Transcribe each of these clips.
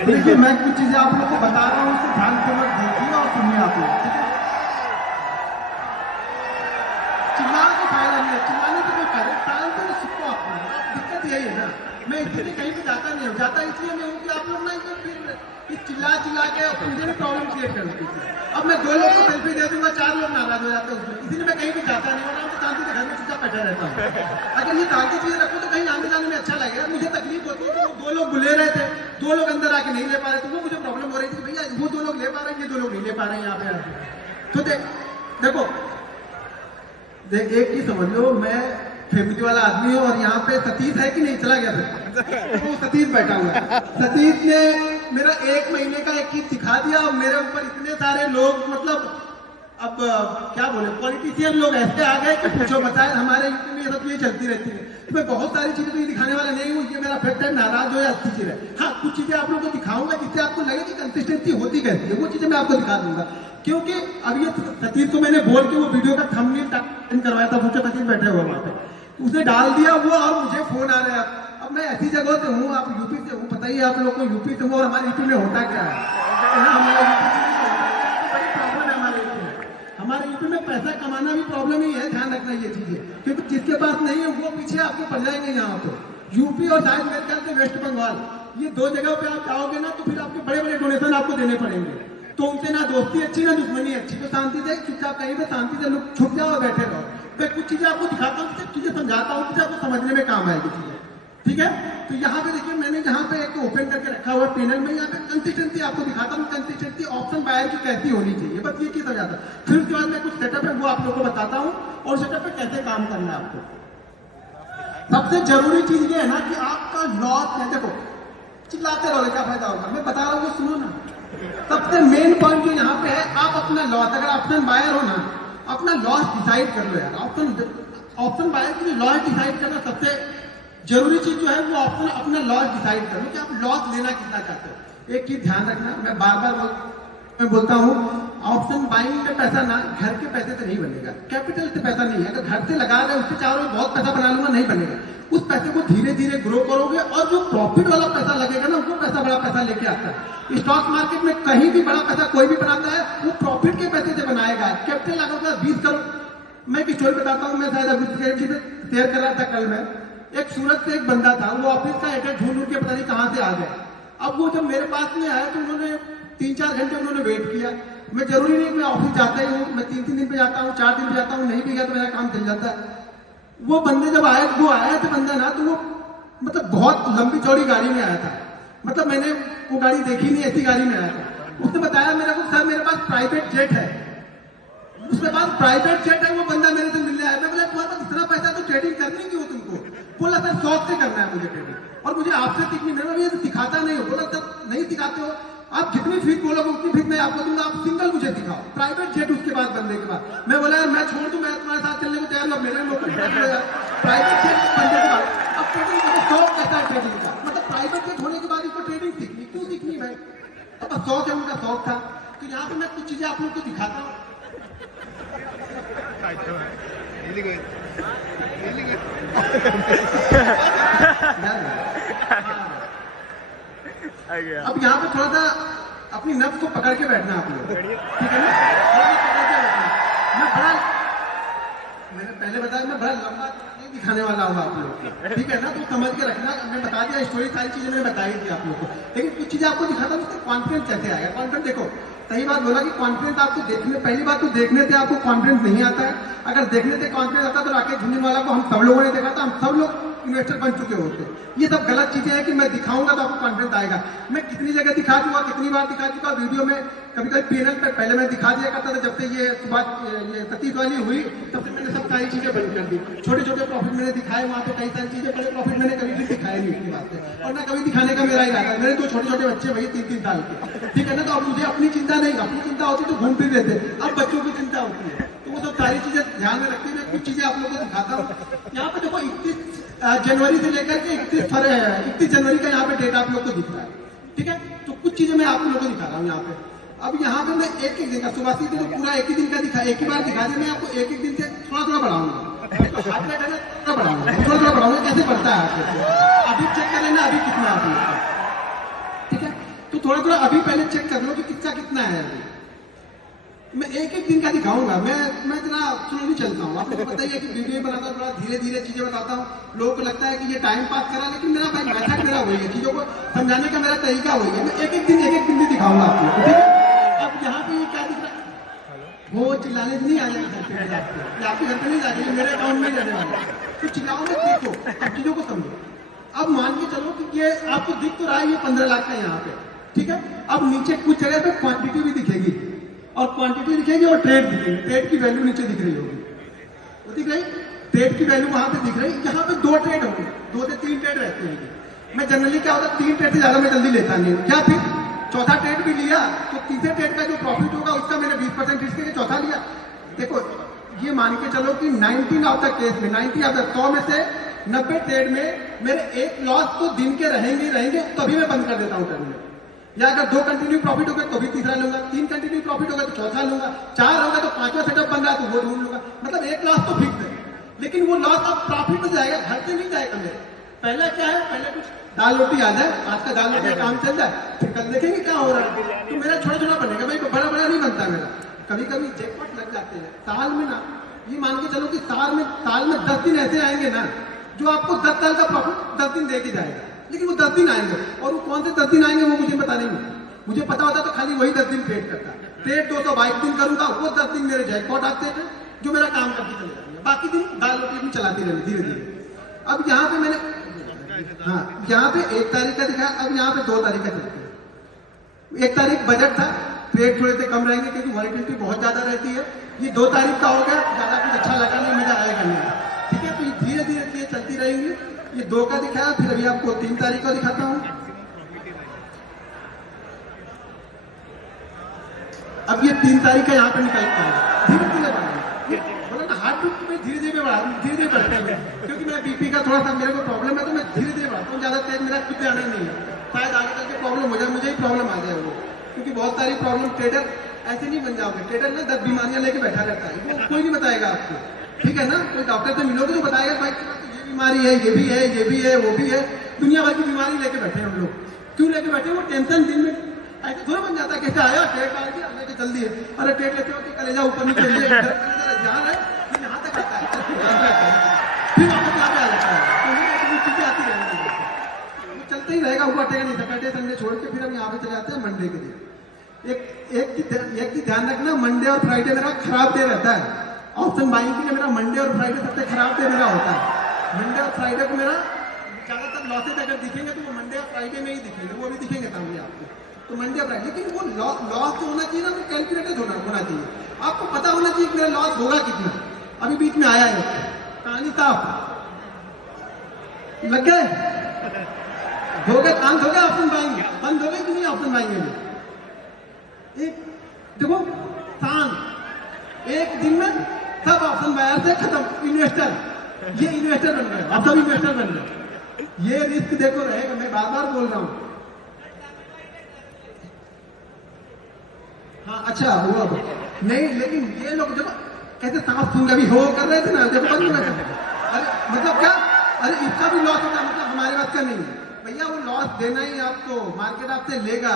देखिए मैं कुछ चीजें आप लोगों को बता रहा हूँ, उसको ध्यानपूर्वक देखिए और सुनिए आप लोग, ठीक है? चिल्लाने का फायदा नहीं है, चिल्लाने की कोई फायदा नहीं, टाइम पे सुनो आप लोग। अब दिक्कत यही है ना, मैं इसलिए कहीं भी जाता नहीं हूँ, जाता इसलिए मैं हूँ कि आप लोग ना इसे फिर चिल्ला के मुझे भी प्रॉब्लम क्रिएट कर देती है। अब मैं 2 लोग को सेल्फी दे दूंगा, 4 लोग नाराज हो जाते हैं उसमें, इसलिए मैं कहीं भी जाता नहीं हूँ, मैं शांति से घर में चुपचाप बैठा रहता हूँ। अगर ये फालतू चीज रखो तो कहीं आने जाने में अच्छा लगेगा। मुझे तकलीफ होती है कि 2 लोग बुले रहे थे, 2 लोग अंदर आके नहीं ले पा रहे, तो वो मुझे प्रॉब्लम हो रही थी, भैया वो 2 लोग ले पा रहे हैं, ये 2 लोग नहीं ले पा रहे हैं यहाँ पे आके। तो देखो एक ही समझ लो, मैं फैमिली वाला आदमी हूँ और यहाँ पे सतीश है कि नहीं, चला गया था तो सतीश बैठा हुआ है। सतीश ने मेरा 1 महीने का एक चीज दिखा दिया और मेरे ऊपर इतने सारे लोग, मतलब अब क्या बोले, पॉलिटिशियन लोग ऐसे आ गए कि पूछो बताए। हमारे यूपी में ये सब चीजें चलती रहती है, तो मैं बहुत सारी चीजें तो ये दिखाने वाला नहीं हूँ, ये मेरा फैक्ट है, नाराज हो या अच्छी चीज है। हाँ, कुछ चीजें आप लोगों को दिखाऊंगा जिससे आपको लगे कि कंसिस्टेंसी होती कैसी है, वो चीजें मैं आपको दिखा दूंगा। क्योंकि अब ये सतीश को मैंने बोल के वो वीडियो का थंबनेल करवाया था, मुझे सतीश बैठे हुए वहां पे, उसने डाल दिया वो, और मुझे फोन आ रहा है। अब मैं ऐसी जगह से हूँ, आप यूपी से हूँ, पता ही है आप लोग को यूपी से हूँ, और हमारे यूपी में होता क्या है, बड़ी प्रॉब्लम है हमारे यूपी में। हमारे यूपी में पैसा कमाना भी प्रॉब्लम ही है, ध्यान रखना ये चीजें, क्योंकि जिसके पास नहीं है वो पीछे आपको पड़ जाएंगे यहाँ पे। यूपी और शायद मेरे ख्याल से वेस्ट बंगाल, ये 2 जगह पे आप जाओगे ना तो फिर आपके बड़े बड़े डोनेशन आपको देने पड़ेंगे। तो उनसे ना दोस्ती अच्छी ना दुश्मनी अच्छी, तो शांति से चुपचाप कहीं पे शांति से लोग छुप जाओ और बैठे रहो। मैं कुछ चीजें आपको दिखाता हूँ, सब चीजें समझाता हूँ, जिससे आपको समझने में काम आएगी चीजें, ठीक है? तो यहाँ पे देखिए, मैंने यहाँ पे एक ओपन करके रखा हुआ पैनल में, यहाँ पे कंसिस्टेंसी आपको दिखाता हूँ, कंसिस्टेंसी ऑप्शन बायर की कैसी होनी चाहिए, बस ये चीज हो जाता है। फिर उसके बाद मैं कुछ सेटअप है वो आप लोग को बताता हूँ, और सेटअप पे कैसे काम करना है आपको। सबसे जरूरी चीज ये है ना कि आपका लॉस है, देखो चिल्लाते रहोगे क्या फायदा होगा, मैं बता रहा हूँ सुनो ना। सबसे मेन पॉइंट जो यहाँ पे है, आप अपना लॉस, अगर ऑप्शन बायर हो ना, अपना लॉस डिसाइड कर लो यार। ऑप्शन बायर की लॉस डिसाइड करना सबसे जरूरी चीज जो है, वो ऑप्शन अपना लॉस डिसाइड कर लो कि आप लॉस लेना कितना चाहते हो। एक चीज ध्यान रखना, मैं बार बार बोलता हूँ, ऑप्शन बाइंग का पैसा ना घर के पैसे से नहीं बनेगा, कैपिटल से पैसा नहीं है। अगर घर से लगा रहे उससे चाह रहे बहुत पैसा बना लूंगा, नहीं बनेगा। उस पैसे को धीरे धीरे ग्रो करोगे, और जो प्रॉफिट वाला पैसा लगेगा ना, वो पैसा बड़ा पैसा लेके आता है। स्टॉक मार्केट में कहीं भी बड़ा पैसा कोई भी बनाता है, वो प्रॉफिट के पैसे से बनाएगा। कैपिटल लगाओगे 20 करोड़। मैं एक स्टोरी बताता हूँ, मैं शायद अभी शेयर कर रहा था कल में। एक सूरत से एक बंदा था, वो ऑफिस का एड्रेस ढूंढ के पता नहीं कहाँ से आ गया। अब वो जब मेरे पास में आया तो उन्होंने 3-4 घंटे उन्होंने वेट किया। मैं जरूरी नहीं मैं ऑफिस जाता ही हूँ, मैं 3-3 दिन पे जाता हूँ, 4 दिन पे जाता हूँ, नहीं भी गया तो मेरा काम चल जाता है। वो बंदे जब आया, वो आया था बंदा ना, तो वो मतलब बहुत लंबी चौड़ी गाड़ी में आया था, मतलब मैंने वो गाड़ी देखी नहीं, ऐसी गाड़ी में आया था। उसने बताया मेरे को, सर मेरे पास प्राइवेट जेट है, उसके पास प्राइवेट जेट है। वो बंदा मेरे से मिलने आया, मैं बोला तुम्हारे पास इतना पैसा तो ट्रेडिंग करनी क्यों तुमको? बोला सर शौक से करना है मुझे ट्रेडिंग, और मुझे आपसे सीखनी नहीं, ये सिखाता नहीं हो। बोला सर नहीं सिखाते हो, आप जितनी फीस बोलोगे उतनी फीस मैं आपको दूंगा, आप सिंगल मुझे सिखाओ प्राइवेट जेट। उसके बाद बंदे के बाद मैं बोला यार मैं छोड़ दूं, मैं तुम्हारे साथ चलने को तैयार हूँ, मेरे लोग प्राइवेट जेट बंदे के बाद। अब ट्रेडिंग का शौक कैसा है ट्रेडिंग का, मतलब प्राइवेट जेट होने के बाद इसको ट्रेडिंग सीखनी, क्यों सीखनी भाई? अब शौक है, उनका शौक था। तो यहाँ पे मैं कुछ चीजें आप लोग को दिखाता हूँ। अब यहाँ पे थोड़ा सा अपनी नफ्स को पकड़ के बैठना आप लोग, ठीक है ना? मैं बड़ा, मैंने पहले बताया मैं बड़ा लंबा नहीं दिखाने वाला हूँ आप लोग को, ठीक है ना? तो समझ के रखना, मैं बता दिया स्टोरी, सारी चीजें मैंने बताई थी आप लोग को, लेकिन कुछ चीजें आपको दिखाता हूँ उससे कॉन्फिडेंस कैसे आएगा। कॉन्फिडेंस देखो, सही बात बोला कि कॉन्फिडेंस आपको देखने, पहली बात तो देखने से आपको कॉन्फिडेंस नहीं आता है। अगर देखने से कॉन्फिडेंस आता तो राकेश झुंझुनवाला को हम सब लोगों ने देखा था, हम सब लोग इन्वेस्टर बन चुके होते। ये सब गलत चीजें हैं कि मैं दिखाऊंगा तो आपको कॉन्फिडेंस आएगा। मैं कितनी जगह दिखा चुका, कितनी बार दिखा चुका वीडियो में, कभी कभी पैनल पे पहले मैं दिखा दिया करता था। जब से ये ये सतीश वाली हुई तब से मैंने सब सारी चीजें बंद कर दी। छोटे छोटे प्रॉफिट मैंने दिखाए वहाँ पे, कई सारी चीजें, बड़े प्रॉफिट मैंने कभी भी दिखाए नहीं उसकी बात है, और ना कभी दिखाने का मेरा इरादा। मेरे 2 छोटे छोटे बच्चे भैया 3-3 साल के, ठीक है ना? तो अब मुझे अपनी चिंता नहीं, अपनी चिंता होती तो घूम फिर लेते, अब बच्चों की चिंता होती है, तो वो सब सारी चीजें ध्यान में रखते हुए कुछ चीजें आप लोगों को दिखाता हूँ। यहाँ पे देखो 31 जनवरी से लेकर के 31 जनवरी का यहाँ पे डेट आप लोग को दिख रहा है, ठीक है? तो कुछ चीजें मैं आप लोगों को दिखा रहा हूँ यहाँ पे। अब यहाँ पे मैं एक दिन का, सुबह से तो पूरा एक ही दिन का दिखा, एक ही बार दिखा दिया। मैं आपको एक दिन से थोड़ा थोड़ा बढ़ाऊंगा, हाथ में थोड़ा बढ़ाऊंगा, थोड़ा थोड़ा बढ़ाऊंगा, कैसे बढ़ता है आपको अभी चेक कर लेना, अभी कितना आप लोग, ठीक है? तो थोड़ा थोड़ा अभी पहले चेक कर लो कि किसका कितना है अभी। मैं एक एक दिन का दिखाऊंगा। मैं इतना स्लोली चलता हूँ, आपको पता ही है कि वीडियो बनाता हूँ, थोड़ा धीरे धीरे चीजें बताता हूँ। लोगों को लगता है कि ये टाइम पास करा, लेकिन मेरा भाई मेथड मेरा वही है, चीजों को समझाने का मेरा तरीका वही है। मैं एक एक दिन भी दिखाऊंगा आपको, ठीक है। अब यहाँ पे ये क्या दिख रहा है, वो चिल्लाने से नहीं आ जाएगा, आपके घर पे नहीं जाएगा, मेरे अकाउंट में रहने वाला। तो चिल्लाओ में देखो, अब चीजों को समझो। अब मान के चलो कि ये आपको दिख तो रहा है, ये 15 लाख का यहाँ पे, ठीक है। अब नीचे कुछ जगह पे क्वांटिटी भी दिखेगी, और क्वांटिटी दिखेगी और ट्रेड दिखेगी। ट्रेड की वैल्यू नीचे दिख रही होगी, वो दिख रही, ट्रेड की वैल्यू वहां पे दिख रही। यहाँ पे 2 ट्रेड होंगे, 2 से 3 ट्रेड रहते हैं। मैं जनरली क्या होता है, 3 ट्रेड से ज्यादा मैं जल्दी लेता नहीं हूँ। क्या फिर चौथा ट्रेड भी लिया तो तीसरे ट्रेड का जो प्रॉफिट होगा उसका मैंने 20% रिस्क के चौथा लिया। देखो ये मान के चलो कि 90 ऑफ द केस में, 90 ऑफ द 100 में से 90 ट्रेड में मेरे एक लॉस तो दिन के रहेंगे, तभी मैं बंद कर देता हूँ ट्रेड में। या अगर 2 कंटिन्यू प्रॉफिट होगा तो भी तीसरा लूंगा, 3 कंटिन्यू प्रॉफिट होगा तो चौथा लूंगा, 4 होगा तो 5वां सेटअप बन रहा है तो वो ढूंढ लूंगा। मतलब एक लॉस तो फिक्स है, लेकिन वो लॉस अब प्रॉफिट में जाएगा, घर से नहीं जाएगा मेरे। पहला क्या है, पहले कुछ दाल रोटी आ जाए, आज का दाल रोटी काम चल जाए, फिर कल देखेंगे क्या हो रहा है। तो मेरा छोटा छोटा बनेगा भाई, बड़ा बड़ा नहीं बनता मेरा। कभी कभी जैकपॉट लग जाते हैं साल में ना, ये मान के चलो कि साल में 10 दिन ऐसे आएंगे ना जो आपको 10 साल का प्रॉफिट 10 दिन दे के जाएगा। लेकिन वो 10 दिन आएंगे, और वो कौन से 10 दिन आएंगे वो मुझे पता नहीं है। मुझे पता होता तो खाली वही 10 दिन ट्रेड करता। ट्रेड 222 दिन करूंगा, वो 10 दिन मेरे जैकपॉट आते हैं जो मेरा काम करके चले जाते हैं। बाकी दिन दाल रोटी भी चलाती रहनी धीरे धीरे। अब यहाँ पे मैंने, हाँ यहाँ पे 1 तारीख का दिखाया, अब यहाँ पे 2 तारीख का दिखाया। 1 तारीख बजट था, ट्रेड थोड़े से कम रहेंगे क्योंकि वॉलिटिलिटी बहुत ज्यादा रहती है। ये 2 तारीख का हो गया, ज्यादा कुछ अच्छा लगा नहीं, मजा आएगा नहीं, ठीक है। तो ये धीरे धीरे चीजें चलती रहेंगी। ये 2 का दिखाया, फिर अभी आपको 3 तारीख का दिखाता हूँ। अब ये 3 तारीख का यहाँ पे निकल के आएगा, धीरे धीरे बढ़ाएंगे। बोला ना हार्ट बीट में धीरे धीरे बढ़ते हैं, क्योंकि मैं बीपी का थोड़ा सा मेरे को प्रॉब्लम है, तो मैं धीरे धीरे बढ़ाता हूँ। ज्यादा तेज मेरा खुद आना नहीं है, शायद आगे चल के प्रॉब्लम हो जाए, मुझे ही प्रॉब्लम आ जाए वो। क्योंकि बहुत सारी प्रॉब्लम, ट्रेडर ऐसे नहीं बन जाओगे। ट्रेडर ना 10 बीमारियां लेके बैठा रहता है, वो कोई नहीं बताएगा आपको, ठीक है ना। कोई डॉक्टर से मिलोगे तो बताएगा भाई ये बीमारी है, ये भी है, ये भी है, वो भी है। दुनिया भर की बीमारी लेके बैठे हैं हम लोग। क्यों लेके बैठे हैं? वो टेंशन दिन में ऐसे थोड़ा बन जाता है, कैसे आया ट्रेड डाल दिया लेके चल दिए। अरे ट्रेड लेते हो कि कलेजा ऊपर नीचे जहाँ है फिर यहाँ तक आता है, फिर वापस यहाँ पे आ जाता है। तो चीजें आती रहेंगी, वो चलते ही रहेगा, ऊपर टेगा नहीं। सैटरडे संडे छोड़ के फिर हम यहाँ पे चले जाते हैं मंडे के दिन। एक की ध्यान रखना, मंडे और फ्राइडे मेरा खराब डे रहता है। ऑप्शन बाइंग के लिए मेरा मंडे और फ्राइडे सबसे खराब डे मेरा होता है। मंडे और फ्राइडे को मेरा ज्यादातर लॉसेज अगर दिखेंगे तो वो मंडे और फ्राइडे में ही दिखेंगे, वो भी दिखेंगे सामने आपको। तो मंडे और फ्राइडे, लेकिन वो लॉस जो होना चाहिए ना, वो कैलकुलेटेड होना चाहिए। आपको पता होना चाहिए कि मेरा लॉस होगा कितना। अभी बीच में आया है कहानी साफ लग गए, हो गए काम, हो गया ऑप्शन बाइंग, बंद हो गई कि नहीं ऑप्शन बाइंग में। एक देखो शाम एक दिन में सब ऑप्शन बायर से खत्म। इन्वेस्टर, ये इन्वेस्टर बन गए, आप सब इन्वेस्टर बन गए। ये रिस्क देखो रहेगा, मैं बार बार बोल रहा हूं। हाँ अच्छा हुआ नहीं, लेकिन ये लोग जब कैसे सांस सुन भी हो कर रहे थे ना, जब बंद होना चाहिए। अरे मतलब क्या, अरे इसका भी लॉस होता, मतलब हमारे बात का नहीं है भैया। वो लॉस देना ही आपको, मार्केट आपसे लेगा,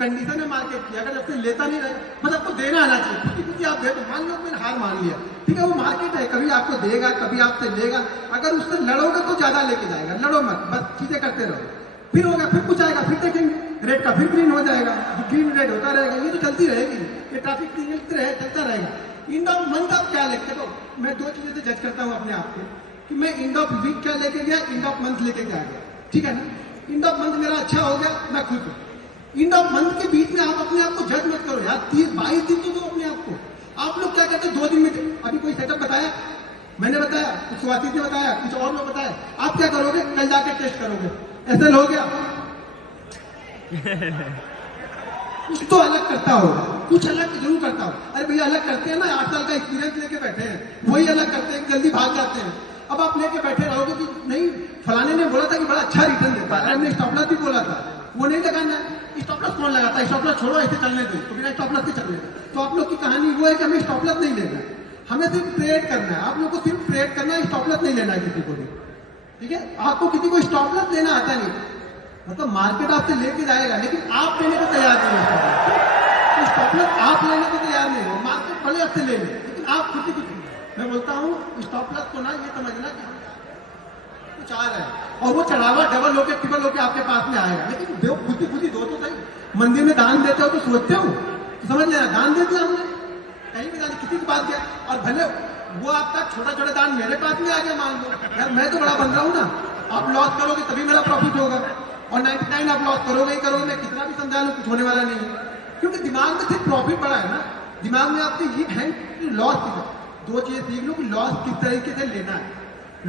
कंडीशन है मार्केट की। अगर आपसे लेता नहीं रहे मतलब आपको देना आना चाहिए, क्योंकि आप दे, मान लो मैंने हार मान लिया, ठीक है। वो मार्केट है, कभी आपको देगा, कभी आपसे लेगा। अगर उससे लड़ोगे तो ज्यादा लेके जाएगा, लड़ो मत, बस चीजें करते रहो। फिर होगा, फिर कुछ आएगा, फिर देखेंगे रेड का, फिर ग्रीन हो जाएगा, ग्रीन रेड होता रहेगा। ये तो चलती रहेगी, ये ट्रैफिक सिग्नल चलता रहेगा। एंड ऑफ मंथ आप क्या लेते हो? मैं 2 चीजें से जज करता हूँ अपने आप को, कि मैं एंड ऑफ वीक क्या लेके गया, एंड ऑफ मंथ लेके क्या गया, ठीक है ना। एंड ऑफ मंथ मेरा अच्छा हो गया, मैं खुश हूँ। एंड ऑफ मंथ के बीच में आप अपने आप को जज मत करो यार, 22 दिन तो दो अपने आप को। आप लोग क्या कहते हैं 2 दिन में? अभी कोई सेटअप बताया, मैंने बताया, कुछ स्वाति ने बताया, कुछ और लोग बताया। आप क्या करोगे? कल जाके टेस्ट करोगे, ऐसे हो गया। कुछ तो अलग करता होगा, कुछ अलग जरूर करता हो। अरे भैया अलग करते हैं ना, 8 साल का एक्सपीरियंस लेके बैठे हैं, वही अलग करते हैं, जल्दी भाग जाते हैं। अब आप लेके बैठे रहोगे कि नहीं फलाने ने बोला था कि बड़ा अच्छा रिटर्न देता है, हमने स्टॉप लॉस भी बोला था, वो नहीं लगाना। स्टॉप लॉस कौन लगाता है? स्टॉप लॉस छोड़ो, ऐसे चलने दो, तो बिना स्टॉप लॉस के चलने दो। तो आप लोग की कहानी वो है कि हमें स्टॉप लॉस नहीं लेना है, हमें सिर्फ ट्रेड करना है। आप लोग को सिर्फ ट्रेड करना है, स्टॉप लॉस नहीं लेना है किसी को भी, ठीक है। आपको किसी को स्टॉप लॉस लेना आता नहीं, मतलब मार्केट आपसे लेके जाएगा, लेकिन आप लेने को तैयार नहीं हो। तो स्टॉप लॉस आप लेने को तैयार नहीं हो, मार्केट भले आपसे ले ले, लेकिन आप खुद ही कुछ नहीं। मैं बोलता हूँ स्टॉप लॉस को ना ये समझना कि हम कुछ आ रहे हैं और वो चढ़ावा डबल होके ट्रिपल होके आपके पास में आएगा, लेकिन दो खुद ही दो तो सही। मंदिर में दान देते हो तो सोचते हो, तो समझ लेना दान दे दिया हमने, कहीं भी दान किसी की बात किया, और भले वो आपका छोटा छोटा दान मेरे पास में आ गया, मान लो यार मैं तो बड़ा बन रहा हूँ ना, आप लॉस करोगे तभी मेरा प्रॉफिट होगा, और 99 आप लॉस करोगे ही करोगे, मैं कितना भी समझा लूँ कुछ होने वाला नहीं है, क्योंकि दिमाग में सिर्फ प्रॉफिट बड़ा है ना, दिमाग में आपके ये है कि लॉस की दो चीजें सीख लो कि लॉस किस तरीके से लेना है।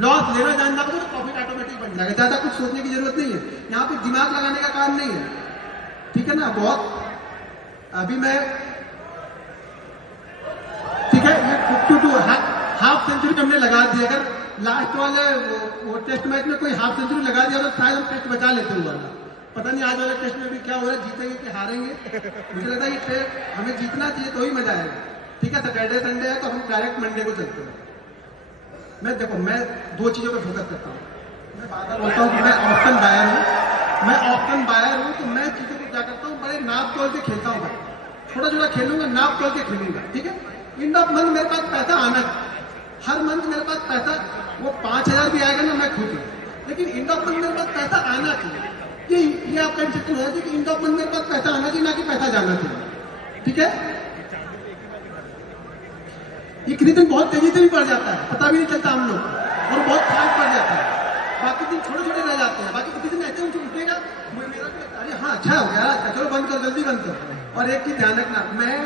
लॉस लेना जानना पड़ेगा तो प्रॉफिट ऑटोमेटिक बन जाएगा, ज्यादा कुछ सोचने की जरूरत नहीं है, यहाँ पे दिमाग लगाने का काम नहीं है, ठीक है ना। बहुत अभी मैं ठीक है ये 52 हाफ सेंचुरी हमने लगा दी, अगर लास्ट वाले वो टेस्ट मैच में कोई हाफ सेंचुरी लगा दिया तो शायद हम टेस्ट बचा लेते हुआ, पता नहीं आज वाले टेस्ट में भी क्या हो रहा है, जीतेंगे कि हारेंगे। मुझे लगता है ये टेस्ट हमें जीतना चाहिए तो ही मजा आएगा, ठीक है। सैटरडे संडे है तो हम डायरेक्ट मंडे को चलते हैं। मैं देखो मैं दो चीजों पर फोकस करता हूँ, मैं बार बार बोलता हूँ कि मैं ऑप्शन बायर हूँ, मैं ऑप्शन बायर हूँ, तो मैं चीजों को क्या करता हूँ बड़े नाप तोल के खेलता हूँ, छोटा छोटा खेलूंगा, नाप तोल के खेलूंगा, ठीक है। एंड ऑफ मंथ मेरे पास पैसा आना, हर मंथ मेरे पास पैसा, वो 5000 भी आएगा ना मैं खुद ही, लेकिन एंड ऑफ मंथ मेरे पास पैसा आना चाहिए, ये आपका इंस्ट्रक्शन है कि एंड ऑफ मंथ मेरे पास पैसा आना चाहिए, ना कि पैसा जाना चाहिए, ठीक है। ये किसी दिन बहुत तेजी से भी बढ़ जाता है, पता भी नहीं चलता हम लोग, और बहुत फास्ट बढ़ जाता है, बाकी दिन छोटे छोटे रह जाते हैं, बाकी किसी दिन ऐसे उठेगा मेरा, अरे हाँ अच्छा हो गया, चलो बंद कर, जल्दी बंद कर। और एक चीज ध्यान रखना, मैं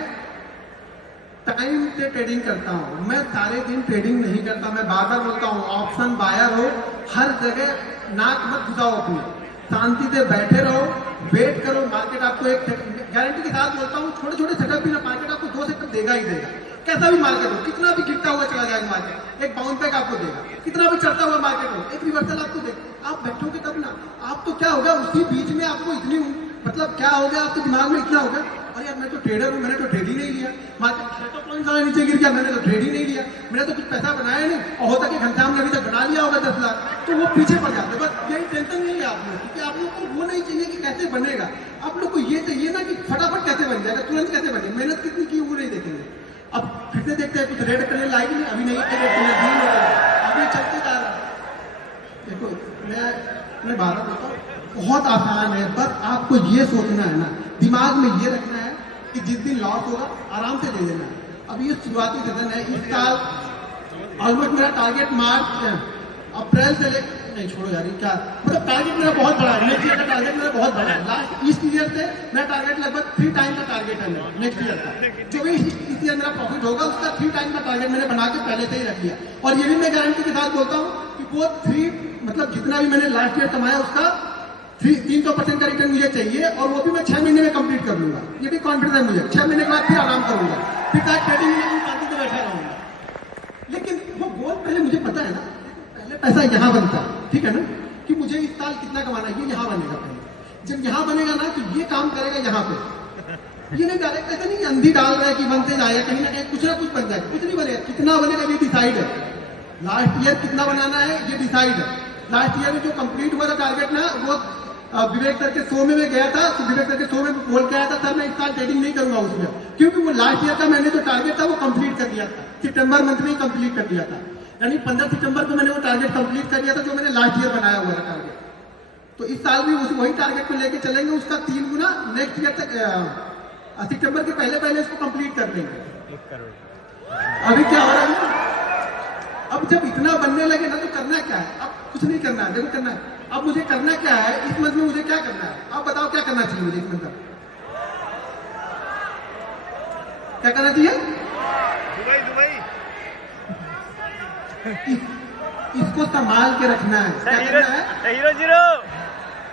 टाइम से ट्रेडिंग करता हूँ, मैं सारे दिन ट्रेडिंग नहीं करता, मैं बार बार बोलता हूँ ऑप्शन बायर हो, हर जगह नाक मत घुसाओ अपनी, शांति से बैठे रहो, वेट करो, मार्केट आपको एक गारंटी के साथ बोलता हूँ, छोटे छोटे सेटअप भी ना मार्केट आपको 2 सेटअप देगा ही देगा, कैसा भी मार्केट हो, कितना भी गिरता हुआ चला जाएगा मार्केट, एक बाउंस बैक आपको देगा, कितना भी चढ़ता हुआ मार्केट हो, एक रिवर्सल आपको देगा। आप बैठोगे तब ना, आप तो क्या होगा उसी बीच में आपको इतनी मतलब क्या हो गया आपके दिमाग में इतना होगा, अरे यार मैं तो ट्रेडर हूँ, मैंने तो ट्रेड ही नहीं लिया, मार्केट 600 पॉइंट वाला नीचे गिर गया, मैंने तो ट्रेड ही नहीं लिया, मैंने तो कुछ पैसा बनाया नहीं, और होता कि घंटा हमने अभी तक बना लिया होगा 10 लाख, तो वो पीछे पड़ जाते हैं। बस यही टेंशन नहीं है आप लोग, क्योंकि आप लोग को वो नहीं चाहिए कि कैसे बनेगा, आप लोग को ये चाहिए ना कि फटाफट कैसे बन जाएगा, तुरंत कैसे बने, मेहनत कितनी की वो नहीं देखेंगे। अब फिर से देखते हैं, कुछ रेड कलर लाएगी नहीं, अभी नहीं अभी चलते जा रहा है। देखो मैं बात करता हूँ, बहुत आसान है, बस आपको ये सोचना है ना, दिमाग में ये रखना है कि जिस दिन लॉस होगा आराम से ले लेना है। अब ये शुरुआती सीजन है, इस साल ऑलमोस्ट मेरा टारगेट मार्च अप्रैल से ले नहीं छोड़ो यार, क्या मतलब टारगेट मेरा बहुत बड़ा है, नेक्स्ट ईयर का टारगेट मेरा बहुत बड़ा है, लास्ट इस ईयर से मेरा टारगेट लगभग 3 टाइम का टारगेट है मेरा नेक्स्ट ईयर का, जो भी इस ईयर मेरा प्रॉफिट होगा उसका 3 टाइम का टारगेट मैंने बना के पहले से ही रख लिया। और ये भी मैं गारंटी के साथ बोलता हूँ कि वो 3 मतलब जितना भी मैंने लास्ट ईयर कमाया उसका 300% का रिटर्न मुझे चाहिए, और वो भी मैं 6 महीने में कंप्लीट कर लूंगा, ये भी कॉन्फिडेंस है मुझे। 6 महीने के बाद फिर आराम करूंगा, फिर शायद ट्रेडिंग में शांति से बैठा रहूंगा, लेकिन वो गोल पहले मुझे पता है ना, पहले पैसा यहाँ बनता है, ठीक है ना, कि मुझे इस साल कितना कमाना है, ये यहाँ बनेगा पहले, जब यहाँ बनेगा ना कि ये काम करेगा यहाँ पे, ये नहीं डायरेक्ट ऐसा नहीं अंधी डाल रहा है कि बनते जाएगा, कहीं ना कुछ बन जाएगा, कुछ नहीं बनेगा, कितना बनेगा ये डिसाइड है, लास्ट ईयर कितना बनाना है ये डिसाइड है। लास्ट ईयर में जो कंप्लीट हुआ था टारगेट ना, वो विवेक सर के शो में मैं गया था, तो विवेक सर के शो में बोल के आया था सर मैं इस साल ट्रेडिंग नहीं करूंगा उसमें, क्योंकि वो लास्ट ईयर का मैंने जो टारगेट था वो कंप्लीट कर दिया था, सितंबर मंथ में ही कंप्लीट कर दिया था, यानी 15 सितंबर को मैंने वो टारगेट कंप्लीट कर दिया था जो मैंने लास्ट ईयर बनाया हुआ था टारगेट। तो इस साल भी वही टारगेट को लेके चलेंगे, उसका 3 गुना नेक्स्ट ईयर तक सितंबर के पहले इसको कंप्लीट कर लेंगे। अभी क्या हो रहा है, अब जब इतना बनने लगे ना तो करना क्या है, अब कुछ नहीं करना है, देखो करना है, अब मुझे करना क्या है इस मंथ में, मुझे क्या करना है, आप बताओ क्या करना चाहिए मुझे इस मंथ में, क्या करना चाहिए, दुबई इसको संभाल के रखना है, क्या करना है, हीरो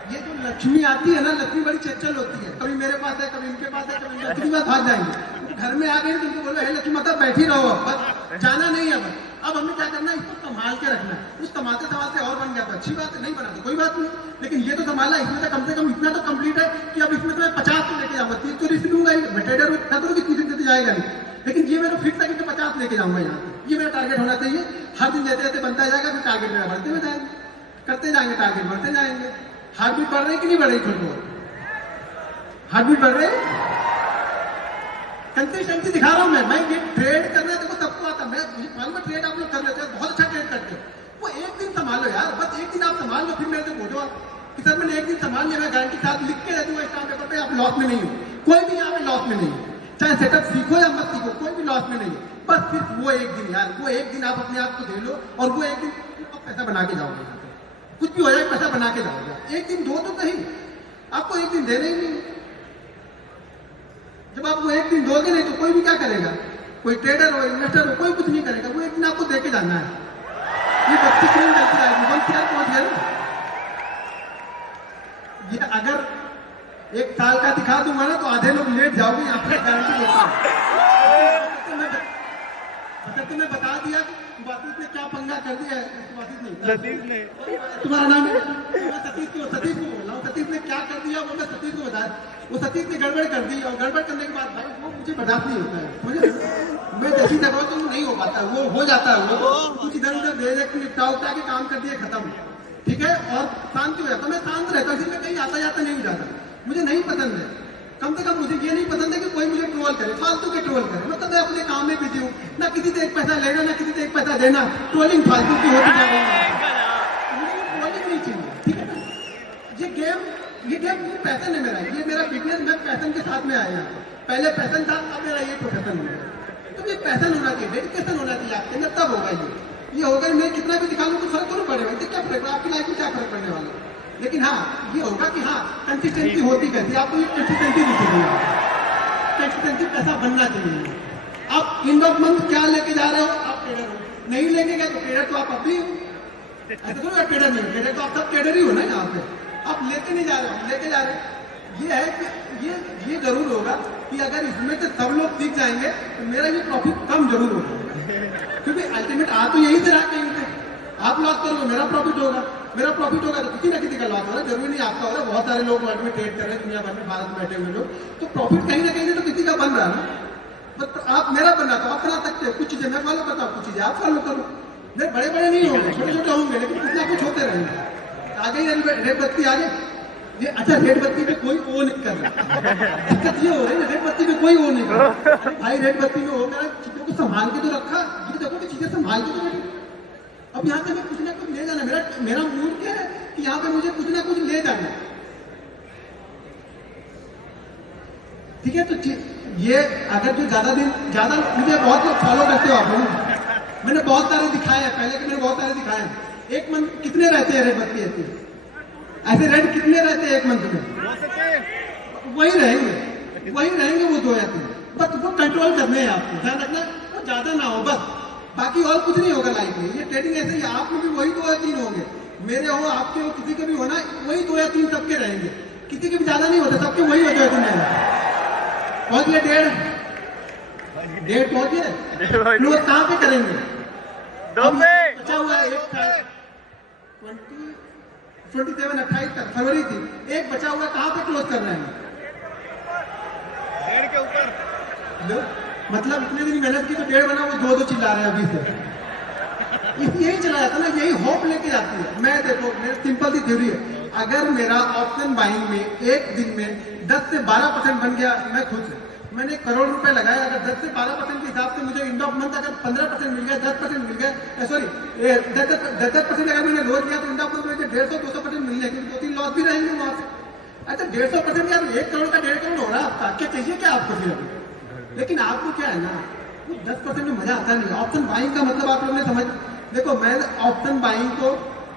ये जो लक्ष्मी आती है ना, लक्ष्मी बड़ी चंचल होती है, कभी मेरे पास है कभी इनके पास है, कभी लक्ष्मी बात भाग जाएंगे, घर में आ गए तुमको बोलो हे लक्ष्मी माता बैठी रहो, बस जाना नहीं है, अब हमें क्या करना है, इसको संभाल के रखना है। उस संभालते और बन गया तो अच्छी बात है, नहीं बना तो कोई बात नहीं, लेकिन ये तो संभाला, इसमें से कम इतना तो कंप्लीट है कि अब इसमें तो मैं 50 तो लेके जाऊंगा, 30 तो रिस्क लूंगा ही, ट्रेडर कि कुछ दिन से जाएगा नहीं, लेकिन ये मेरा फिक्स है कि 50 लेके जाऊंगा यहाँ पे, ये मेरा टारगेट होना चाहिए। हर दिन जैसे जैसे बनता जाएगा फिर टारगेट मेरा बढ़ते हुए जाएंगे, करते जाएंगे, टारगेट बढ़ते जाएंगे, हार्ट बीट बढ़ रही कि नहीं बढ़ रही? खुद को हार्ट बीट बढ़ रही? कंसिस्टेंसी दिखा रहा हूं मैं ये ट्रेड करना देखो सबको आता है। मैं मुझे मालूम है ट्रेड आप लोग कर लेते हैं, बहुत अच्छा ट्रेड करते हो। वो एक दिन संभाल लो यार, बस एक दिन आप संभाल लो, फिर मेरे से बोलो आप कि सर मैंने एक दिन संभाल लिया, मैं गारंटी के साथ लिख के दे दूंगा स्टाम्प पेपर पे, आप लॉस में नहीं हो। कोई भी यहाँ पे लॉस में नहीं है, चाहे सेटअप सीखो या मत सीखो, कोई भी लॉस में नहीं है। बस सिर्फ वो एक दिन यार, वो एक दिन आप अपने आप को दे लो और वो एक दिन आप पैसा बना के जाओगे। यहाँ पे कुछ भी हो जाए पैसा बना के जाओगे। एक दिन दो तो कहीं, आपको एक दिन देना ही नहीं। जब आप वो एक दिन दोगे नहीं तो कोई भी क्या करेगा? कोई ट्रेडर हो, इन्वेस्टर हो, कोई कुछ नहीं करेगा। वो एक दिन आपको देके जाना है। ये बच्ची क्यों चलती आएगी? बस क्या पहुंच गया। ये अगर एक साल का दिखा दूंगा ना तो आधे लोग लेट जाओगे यहाँ पर, गारंटी देता हूं। तुम्हें बता दिया कि वासिफ ने क्या पंगा कर दिया है। सतीश ने, तुम्हारा नाम है? सतीश को बोल रहा हूँ। सतीश ने क्या कर दिया वो मैं सतीश को बताया। वो सतीश ने गड़बड़ कर दी और गड़बड़ करने के बाद भाई वो मुझे बर्दाश्त नहीं होता है। मुझे मैं जैसी जगह तो नहीं हो पाता, वो हो जाता है। वो कुछ इधर उधर दे दे निपटा उठा के काम कर दिए, खत्म, ठीक है। और शांति हो जाता, मैं शांत रहता हूँ, इसलिए कहीं आता जाता नहीं हो जाता। मुझे नहीं पसंद है, कम से कम मुझे ये नहीं पसंद है कि कोई मुझे ट्रोल करे, फालतू के ट्रोल करे। मतलब मैं अपने काम में बिजी हूँ, ना किसी से एक पैसा लेना, ना किसी से एक पैसा देना। ट्रोलिंग फालतू की होती जा रही है, मुझे ट्रोलिंग नहीं चाहिए, ठीक है ना। ये गेम पैसन है मेरा, ये मेरा बिजनेस, मैं पैसन के साथ में आया। पहले पैसन था, अब मेरा ये प्रोफेशन हो गया। तो ये पैसन होना चाहिए, डेडिकेशन होना चाहिए आपके अंदर, तब होगा ये होगा। मैं कितना भी दिखा लूँ तो फर्क थोड़ा पड़ेगा, इससे क्या फर्क, आपकी लाइफ में क्या फर्क पड़ने वाला है। लेकिन हाँ ये होगा कि हाँ कंसिस्टेंसी होती कैसी, आपको ये कंसिस्टेंसी दिखेगी। कंसिस्टेंसी पैसा बनना चाहिए। आप इन्वेस्टमेंट क्या लेके जा रहे हो? आप ट्रेडर हो, नहीं लेके गए तो ट्रेडर तो आप अपनी हो, ऐसा थोड़ा ट्रेडर नहीं, ट्रेडर तो आप सब ट्रेडर ही हो ना। यहाँ पे आप लेके नहीं जा रहे हो, लेके जा रहे हो। ये है कि ये जरूर होगा कि अगर इसमें से सब लोग सीख जाएंगे तो मेरा ये प्रॉफिट कम जरूर होगा, क्योंकि अल्टीमेट आ तो यही से रहा कहीं पे। आप लॉस करोगे, मेरा प्रॉफिट होगा, मेरा प्रॉफिट होगा तो किसी ना किसी का लॉस होगा। जरूरी नहीं आपका होगा, बहुत सारे लोग वर्ल्ड में ट्रेड कर रहे हैं, दुनिया भर में, भारत में बैठे हुए लोग, तो प्रॉफिट कहीं ना कहीं तो किसी का बन रहा है ना। तो आप मेरा बनना तो आप बना सकते हो, कुछ चीजें मैं फॉलो करता हूँ, कुछ चीजें आप फॉलो करो। मेरे बड़े बड़े नहीं होंगे, छोटे छोटे होंगे, लेकिन कुछ ना कुछ होते रहेंगे। आगे ही रेड बत्ती आ गई, ये अच्छा रेड बत्ती पे कोई वो नहीं कर रहा। दिक्कत ये हो रही है ना, रेड बत्ती पे कोई वो नहीं कर रहा। भाई रेड बत्ती में हो गया, चीजों को संभाल के तो रखा, ये देखो कि चीजें संभाल के तो रखी। अब यहाँ से मैं कुछ ना कुछ ले जाना, मेरा मूड क्या है कि यहाँ पे मुझे कुछ ना कुछ ले जाना, ठीक है। तो ये अगर जो ज्यादा मुझे बहुत लोग फॉलो करते हो आप लोग, मैंने बहुत सारे दिखाए हैं पहले के, मैंने बहुत सारे दिखाए हैं। एक मंथ कितने रहते हैं रेड बत्ती ऐसे रेड कितने रहते हैं एक मंथ में? वही रहेंगे वो 2 या 3, बस वो कंट्रोल करने हैं आपको, ध्यान रखना वो ज्यादा ना हो बस, बाकी और कुछ नहीं होगा लाइफ में। ये ट्रेडिंग ऐसे ही, आप में भी वही 2 या 3 होंगे, मेरे हो, आपके हो, किसी के भी होना, वही 2 या 3 सबके रहेंगे, किसी के भी ज्यादा नहीं होते, सबके वही होते हैं। पहुंच गए 1.5 पहुंच गए। लोग कहाँ पे करेंगे? बचा हुआ है 27-28 तक फरवरी थी, एक बचा हुआ कहाँ पे क्लोज कर रहे हैं? 1.5 के ऊपर। मतलब इतने दिन मेहनत की तो 1.5 बना, वो 2 चिल्ला रहे हैं अभी से। यही चला जाता ना, यही होप लेके जाती है। मैं देखो, मेरी सिंपल सी थ्योरी है, अगर मेरा ऑप्शन बाइंग में एक दिन में 10 से 12% बन गया, मैं खुश हूँ। मैंने 1 करोड़ रुपए लगाया, अगर 10 से 12% के हिसाब से मुझे एंड ऑफ मंथ अगर 15% मिल गया, 10% मिल गया, सॉरी 10% अगर मैंने रोज किया तो एंड ऑफ मंथ मुझे 150-200% मिल गया, क्योंकि 2-3 लॉस भी रहेंगे वहां से। अच्छा 150% यार 1 करोड़ का 1.5 करोड़ हो रहा है आपका, क्या चाहिए क्या आपको फिर अभी? लेकिन आपको क्या है ना, 10% में मजा आता नहीं। ऑप्शन बाइंग का मतलब आप लोग ने समझ, देखो मैं ऑप्शन बाइंग को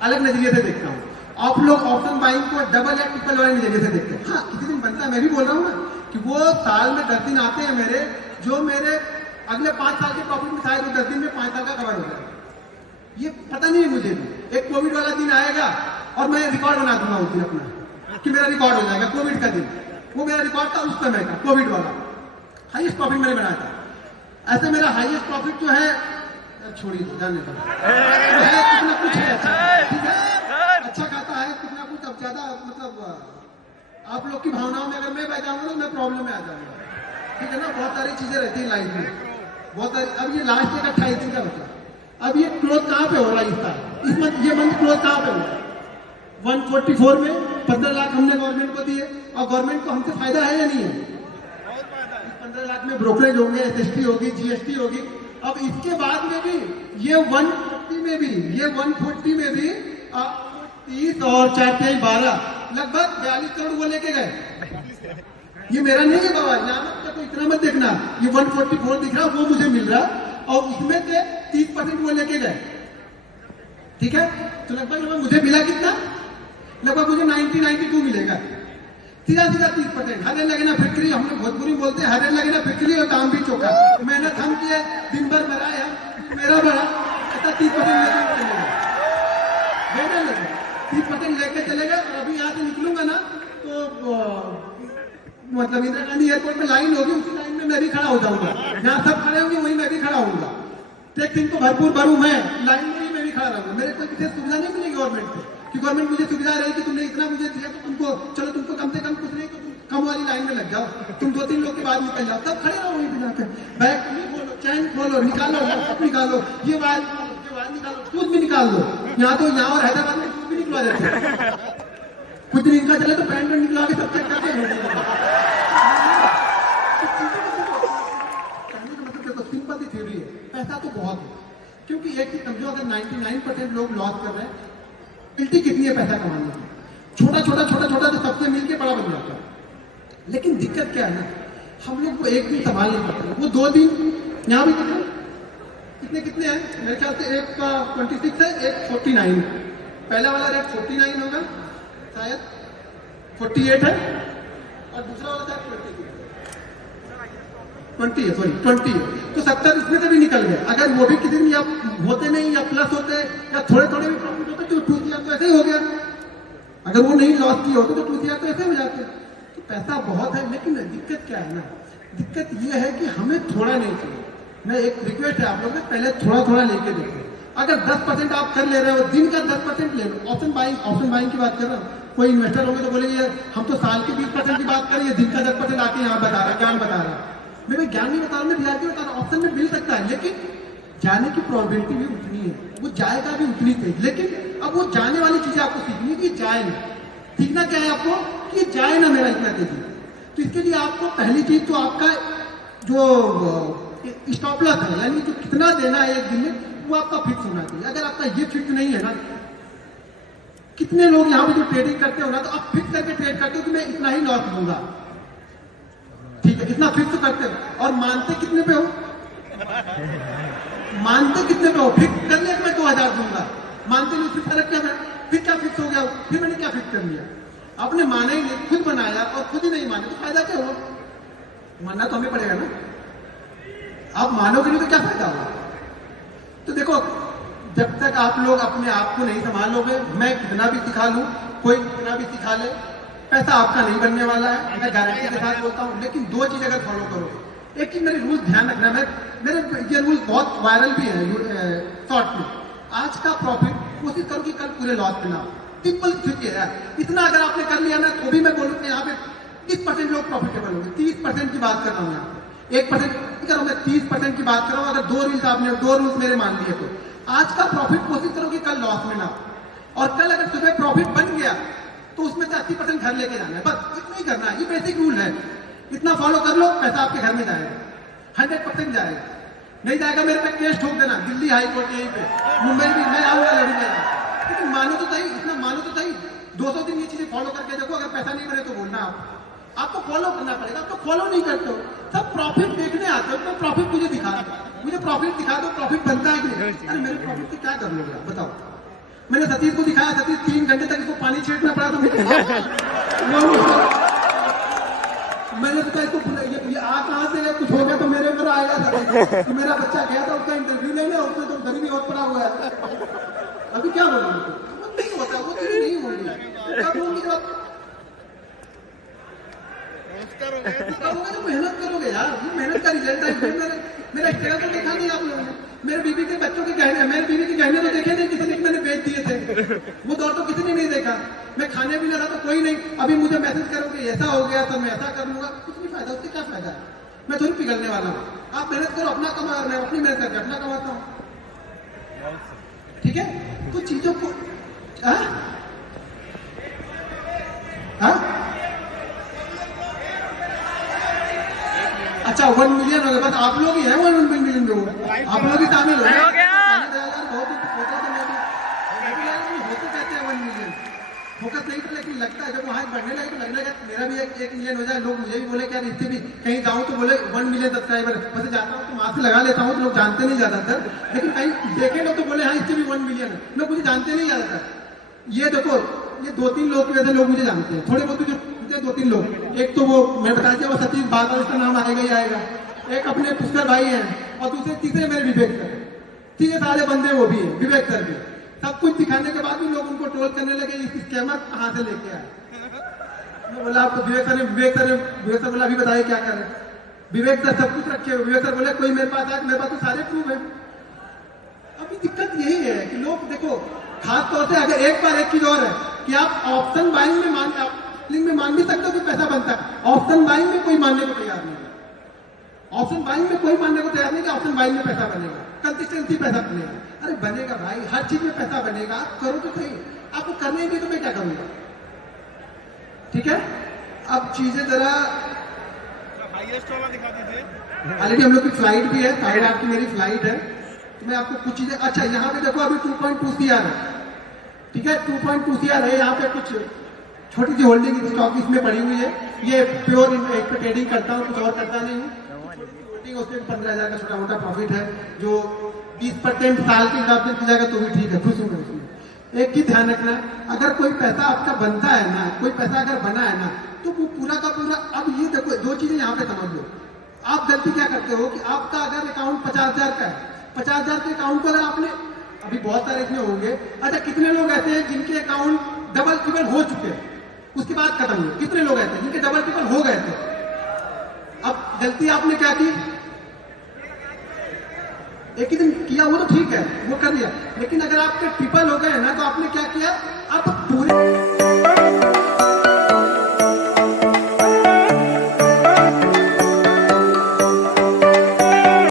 अलग नजरिए से देखता हूँ, आप लोग ऑप्शन बाइंग को डबल या ट्रिपल वाले नजरिए से देखते हैं। हाँ किसी दिन बनता है, मैं भी बोल रहा हूँ ना कि वो साल में 10 दिन आते हैं मेरे, जो मेरे अगले 5 साल के प्रॉफिट में शायद 10 दिन में 5 साल का कवर हो जाए। ये पता नहीं है मुझे भी। एक कोविड वाला दिन आएगा और मैं रिकॉर्ड बना दूंगा उस दिन अपना, कि मेरा रिकॉर्ड हो जाएगा कोविड का दिन। वो मेरा रिकॉर्ड था उस समय का, कोविड वाला हाईएस्ट प्रॉफिट मैंने बनाया था। ऐसे मेरा हाईएस्ट प्रॉफिट जो है, छोड़िए जाने दो, कुछ ना कुछ है, ठीक है, अच्छा खाता है कुछ ना कुछ। अब ज्यादा मतलब आप लोग की भावनाओं में अगर मैं बह जाऊंगा तो मैं प्रॉब्लम में आ जाऊंगा, ठीक है ना। बहुत सारी चीजें रहती है लाइफ में, बहुत सारी। अब ये लास्ट एक 28 दिन का बचा, अब ये क्लोज कहाँ पे हो रहा है इसका, इस मंथ, ये मंथ क्लोज कहाँ पे हो रहा है? 144 में 15 लाख हमने गवर्नमेंट को दिए और गवर्नमेंट को हमसे फायदा है या नहीं है? 15 लाख में ब्रोकरेज होंगे, SST होगी, GST होगी। अब इसके बाद में भी ये 140 में भी 30 और 4 12 लगभग 42 करोड़ वो लेके गए। ये मेरा नहीं है बाबा, यहाँ तो इतना मत देखना, ये 144 दिख रहा वो मुझे मिल रहा और उसमें से 30% वो लेके गए। ठीक है, तो लगभग मुझे मिला कितना? लगभग मुझे 92 मिलेगा। सीधा 30%। हरे लगे ना फिक्री, हम लोग भोजपुरी बोलते हैं, हरे लगे ना फिक्री और काम भी चौका। मेहनत हम किए, दिन भर मराया, मेरा बड़ा ऐसा 30% लेके चलेगा, 30% लेके चलेगा। और अभी यहाँ से निकलूंगा ना तो मतलब इंदिरा गांधी एयरपोर्ट में लाइन होगी, उसी लाइन में मैं भी खड़ा हो जाऊंगा। जहाँ सब खड़े होंगे वहीं मैं भी खड़ा होऊंगा। टैक्स इनको भरपूर भरूं, मैं लाइन में ही मैं भी खड़ा रहूंगा। मेरे कोई विशेष सुविधा नहीं मिलेगी गवर्नमेंट से कि गवर्नमेंट मुझे सुविधा रही कि तुमने इतना मुझे दिया तो तुमको चलो तुमको कम से कम कुछ नहीं तो तुम कम वाली लाइन में लग जाओ, तुम 2-3 लोग के बाद निकल जाओ, तब खड़े रहो वहीं पे जाकर। बैग खोलो, चैन खोलो, निकालो, निकालो, ये वायर निकालो, शूज भी निकाल दो। यहाँ तो यहाँ और हैदराबाद में शूज भी निकलवा देते हैं। कुछ दिन इनका चले तो पैंट निकलवा के सब चेक करके सिंपल सी थ्योरी है। पैसा तो बहुत है, क्योंकि एक चीज समझो, अगर 99% लोग लॉस कर रहे हैं, बिल्टी कितनी है पैसा कमाने की? छोटा छोटा तो सबसे मिलके बड़ा बन जाता है। लेकिन दिक्कत क्या है ना, हम लोग को एक दिन संभाल नहीं पाते, वो 2 दिन। यहाँ भी कितने हैं मेरे ख्याल से, एक का 26 है, एक 49 है। पहला वाला रेट 49 होगा शायद, 48 है और दूसरा वाला शायद 20 है, सॉरी 20 है। तो 70 इसमें से भी निकल गए। अगर वो भी किसी दिन या होते नहीं या प्लस होते या थोड़े भी प्रॉफिट होते तो 2 CR तो ऐसे ही हो गया। अगर वो नहीं लॉस किए होते तो 2 CR तो ऐसे हो जाते। तो पैसा बहुत है, लेकिन दिक्कत क्या है ना, दिक्कत ये है कि हमें थोड़ा नहीं चाहिए। मैं एक रिक्वेस्ट है आप लोगों से, पहले थोड़ा लेके देखो। अगर 10% आप कर ले रहे हो, दिन का 10% ले लो। ऑप्शन बाइंग की बात कर रहा हूँ। कोई इन्वेस्टर होंगे तो बोलेंगे हम तो साल के 20% की बात करें, दिन का 10% आके यहाँ बता रहा है, ज्ञान बता रहा है। मैं ज्ञान नहीं बता रहा, मैं रियलिटी बता रहा हूँ। ऑप्शन में मिल सकता है, लेकिन जाने की प्रोबेबिलिटी भी उतनी है, वो जाएगा भी उतनी तेज। लेकिन अब वो जाने वाली चीजें आपको सीखनी है कि जाए ना। सीखना क्या है आपको कि जाए ना मेरा इतना तेजी। तो इसके लिए आपको पहली चीज तो आपका जो स्टॉप लॉस है, यानी कि कितना देना है एक दिन में, वो आपका फिक्स होना चाहिए। अगर आपका ये फिक्स नहीं है ना, कितने लोग यहाँ पे जो ट्रेडिंग करते हो ना, तो आप फिक्स करके ट्रेड करते हो कि मैं इतना ही लॉस लूंगा, ठीक है, इतना फिक्स करते हो। और मानते कितने पे हो? मानते कितने पे हो? फिक्स कर लिया मैं 2000 दूंगा, मानते नहीं, फिर फर्क क्या है? फिर क्या फिक्स हो गया? फिर मैंने क्या फिक्स कर लिया? आपने माना ही नहीं, खुद बनाया और खुद ही नहीं माने, तो फायदा क्या हुआ? मानना तो हमें पड़ेगा ना। आप मानोगे नहीं तो क्या फायदा होगा? तो देखो, जब तक आप लोग अपने आप को नहीं संभालोगे, मैं कितना भी सिखा लूं, कोई कितना भी सिखा ले, पैसा आपका नहीं बनने वाला है, मैं गारंटी के साथ बोलता हूं। लेकिन 2 चीज अगर फॉलो करो, एक चीज मेरे रूल्स ध्यान रखना, मेरे ये रूल्स बहुत वायरल भी है शॉर्ट में। आज का प्रॉफिट कोशिश करो कि कल पूरे लॉस में ना हो। सिंपल ठीक है यार, इतना अगर आपने कर लिया ना, तो भी मैं बोलूँ यहाँ पे 30% लोग प्रॉफिटेबल होंगे। 30% की बात कर रहा हूँ यहाँ पे, 1% करो, मैं 30% की बात कर रहा हूँ। अगर 2 रील्स आपने 2 रूल्स मेरे मान लिए, तो आज का प्रॉफिट कोशिश करो कि कल लॉस में ना हो। और कल अगर सुबह प्रॉफिट बन गया तो उसमें से 80% घर लेके जाना है, बस इतना ही करना है। ये बेसिक रूल है, इतना फॉलो कर लो, पैसा आपके घर में जाएगा, 100% जाएगा। नहीं जाएगा मेरे पे केस ठोक देना, दिल्ली हाई कोर्ट यहीं पे, मुंबई भी मैं आऊंगा लड़ूंगा। लेकिन मानो तो सही, इतना मानो तो सही, 200 दिन ये चीजें फॉलो करके देखो। अगर पैसा नहीं बने तो बोलना, आपको फॉलो करना पड़ेगा। आप तो फॉलो नहीं करते हो, सब प्रॉफिट देखने आते हो। तो प्रॉफिट मुझे दिखा दो, मुझे प्रॉफिट दिखा दो, प्रॉफिट बनता है कि नहीं? अरे मेरे प्रॉफिट से क्या कर लोगे आप बताओ? मैंने सतीश को दिखाया, सतीश 3 घंटे तक इसको पानी छींटना पड़ा, तो मैंने सोचा इसको ये आ कहाँ से है, कुछ हो गया तो मेरे ऊपर आएगा। तो मेरा बच्चा गया था उसका इंटरव्यू लेने, उसमें तो गरीबी बहुत पड़ा हुआ है। अभी क्या बोलूंगा? वो नहीं होता, वो चीज नहीं होगी। कब होगी? जब तो मेहनत करोगे यार, ये मेहनत का रिजल्ट है। मेरा स्ट्रगल तो देखा नहीं आप लोगों ने। मेरे बीवी के बच्चों के गहने, मेरे बीवी के गहने तो देखे नहीं, किसी ने मैंने बेच दिए थे, वो दौर तो किसी ने नहीं देखा। मैं खाने भी ना रहा तो कोई नहीं, अभी मुझे मैसेज करोगे ऐसा हो गया तो मैं ऐसा कर लूंगा, कुछ नहीं फायदा, उससे क्या फायदा है? मैं थोड़ी पिघलने वाला हूँ। आप मेहनत करो, अपना कमा, मैं अपनी मेहनत करके अपना कमाता हूँ, ठीक है? तो चीजों को क्या 1 मिलियन हो गया? बस आप लोग ही हैं 1 मिलियन में, वो आप लोग ही शामिल हो गए। होते कहते हैं 1 मिलियन, फोकस नहीं था, लेकिन लगता है जब वहाँ बढ़ने लगे तो लगने लगा मेरा भी 1 मिलियन हो जाए। लोग मुझे भी बोले क्या इससे भी कहीं जाऊँ तो बोले 1 मिलियन सब्सक्राइबर। वैसे जाता हूँ तो वहाँ से लगा लेता हूँ तो लोग जानते नहीं ज्यादातर, लेकिन कहीं देखे लोग तो बोले हाँ इससे भी 1 मिलियन है, लोग मुझे जानते नहीं ज्यादातर। ये देखो ये 2-3 लोग की वजह से लोग मुझे जानते हैं, थोड़े बहुत जो 2-3 लोग। एक तो वो मैं बता दिया वो सतीश, बार बार उसका नाम आएगा ही आएगा। एक अपने पुष्कर भाई हैं, और दूसरे तीसरे मेरे विवेक सर, 3 सारे बंदे वो भी है, विवेक सर भी। सब कुछ दिखाने के बाद भी लोग उनको ट्रोल करने लगे, इस स्कैमर कहाँ से लेके आए। मैं बोला आपको विवेक सर बोला अभी बताइए क्या करें। विवेक सर सब कुछ रखे हुए, विवेक सर बोले कोई मेरे पास आए, मेरे पास तो सारे प्रूफ है। अभी दिक्कत यही है कि लोग देखो, खास तौर से अगर एक बार एक चीज और है कि आप ऑप्शन बाइंग में मान भी सकते हो कि पैसा बनता है, ऑप्शन बाइंग में कोई मानने को तैयार नहीं है। ऑप्शन बाइंग में कोई मानने को तैयार नहीं कि ऑप्शन बाइंग में पैसा बनेगा, कंसिस्टेंसी पैसा बनेगा। अरे बनेगा भाई, हर चीज में पैसा बनेगा, आप करो तो सही। आपको करने ही नहीं तो मैं क्या करूंगा? ठीक है, अब चीजें जरा हाईएस्ट वाला दिखा दीजिए। ऑलरेडी हम लोग की फ्लाइट भी है, 8:30 की मेरी फ्लाइट है, तो मैं आपको कुछ चीजें। अच्छा यहाँ पे देखो अभी 2.2 CR है, ठीक है 2.2 CR है। यहाँ पे कुछ छोटी सी होल्डिंग स्टॉक इसमें पड़ी हुई है। ये प्योर एक पे ट्रेडिंग करता हूँ, कुछ और करता नहीं हूँ। होल्डिंग उसमें 15,000 का छोटा मोटा प्रॉफिट है, जो 20% साल के हिसाब से जाएगा तो भी ठीक है, खुश हूँ मैं उसमें। एक ही ध्यान रखना, अगर कोई पैसा आपका बनता है ना, कोई पैसा अगर बना है ना, तो वो पूरा का पूरा। अब ये देखो 2 चीजें यहाँ पे समझ लो। आप गलती क्या करते हो कि आपका अगर अकाउंट 50,000 का है, 50,000 के अकाउंट को अगर आपने, अभी बहुत सारे इसमें होंगे, अच्छा कितने लोग ऐसे हैं जिनके अकाउंट डबल ट्रिपल हो चुके हैं, उसके बाद खत्म हुए? कितने लोग ऐसे हैं जिनके डबल ट्रिपल हो गए थे? अब गलती आपने क्या की? एक ही दिन किया वो तो ठीक है, वो कर लिया, लेकिन अगर आपके ट्रिपल हो गए ना तो आपने क्या किया? आप पूरे